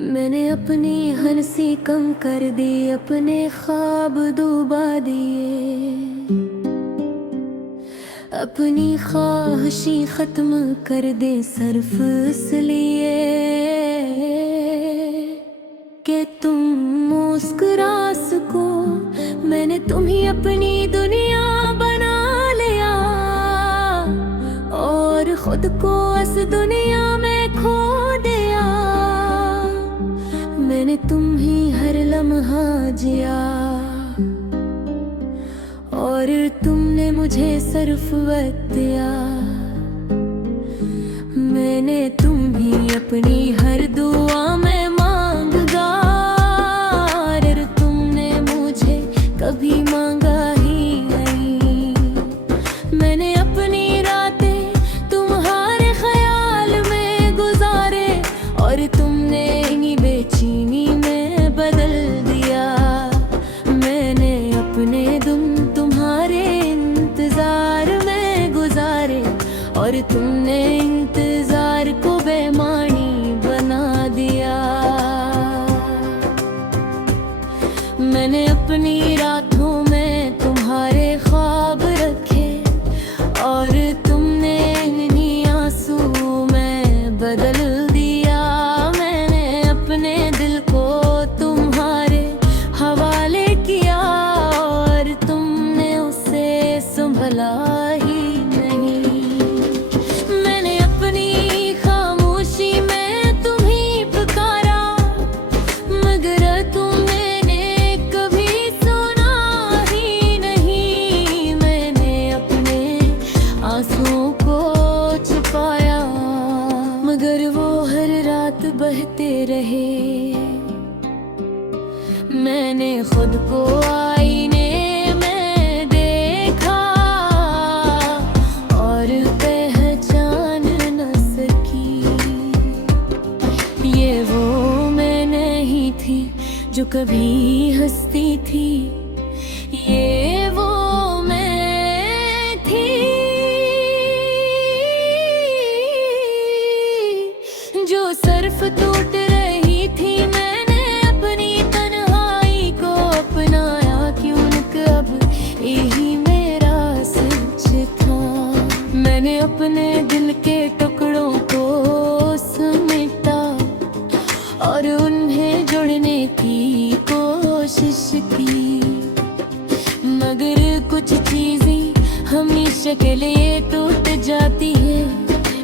मैंने अपनी हंसी कम कर दी, अपने ख्वाब डुबा दिए, अपनी ख्वाहिशी खत्म कर दे सिर्फ इसलिए कि तुम मुस्कुरा सको। मैंने तुम्ही अपनी दुनिया बना लिया और खुद को इस दुनिया में खो दिया। मैंने तुम्ही हर लम्हा जिया और तुमने मुझे सिर्फ वक्त दिया। मैंने तुम्ही अपनी हर दुआ में मांगा और तुमने मुझे कभी मांगा ही नहीं। मैंने अपनी रातें तुम्हारे ख्याल में गुजारे और तुमने इन्हीं बेचैनी में बदल दिया। मैंने अपने दिन तुम्हारे इंतजार में गुजारे और तुमने इंतजार को बेमानी बना दिया। मैंने अपनी रातों में तुम्हारे ख्वाब रखे और तुमने इन्हीं आंसू में बदल दिया। मैंने अपने दिल को तुम्हारे हवाले किया और तुमने उसे संभला ही नहीं। मैंने अपनी खामोशी में तुम्ही पुकारा मगर तुमने कभी सुना ही नहीं। मैंने अपने आंसुओं को छुपाया मगर वो हर रात बहते रहे। मैंने खुद को आईने में देखा और पहचान न सकी। ये वो मैं नहीं थी जो कभी हंसती थी, ये वो मैं थी जो सिर्फ टूट रही थी। मैंने अपनी तन्हाई को अपनाया क्योंकि अब यही मेरा सच था। मैंने अपने दिल के टुकड़ों को समेटा और उन्हें जोड़ने की कोशिश की मगर कुछ चीजें हमेशा के लिए टूट जाती है।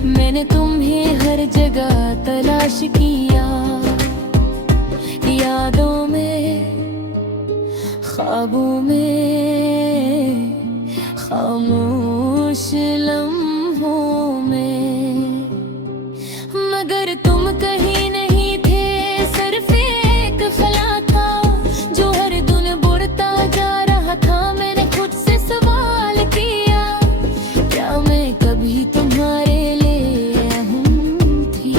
मैंने तुम्हें हर जगह तलाश किया, यादों में, ख्वाबों में, खामोश लम्हों में। मगर तुम कहीं नहीं थे, सिर्फ एक ख्याल था जो हर दिन बढ़ता जा रहा था। मैंने खुद से सवाल किया, क्या मैं कभी तुम्हारे लिए अहम थी?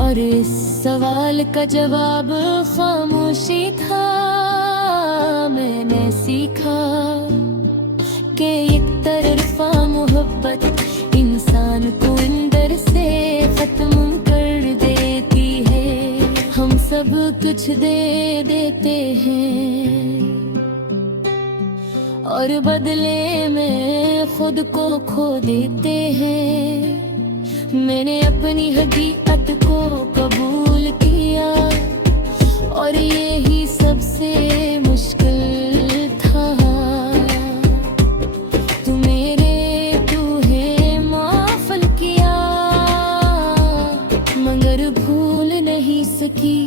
और इस सवाल का जवाब खामोशी था। मैंने सीखा कि एक तरफा मोहब्बत इंसान को अंदर से खत्म कर देती है। हम सब कुछ दे देते हैं और बदले में खुद को खो देते हैं। मैंने अपनी हकीकत को कबूल किया और यही सबसे मुश्किल था। तू माफ किया मगर भूल नहीं सकी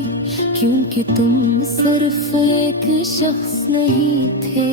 क्योंकि तुम सिर्फ एक शख्स नहीं थे।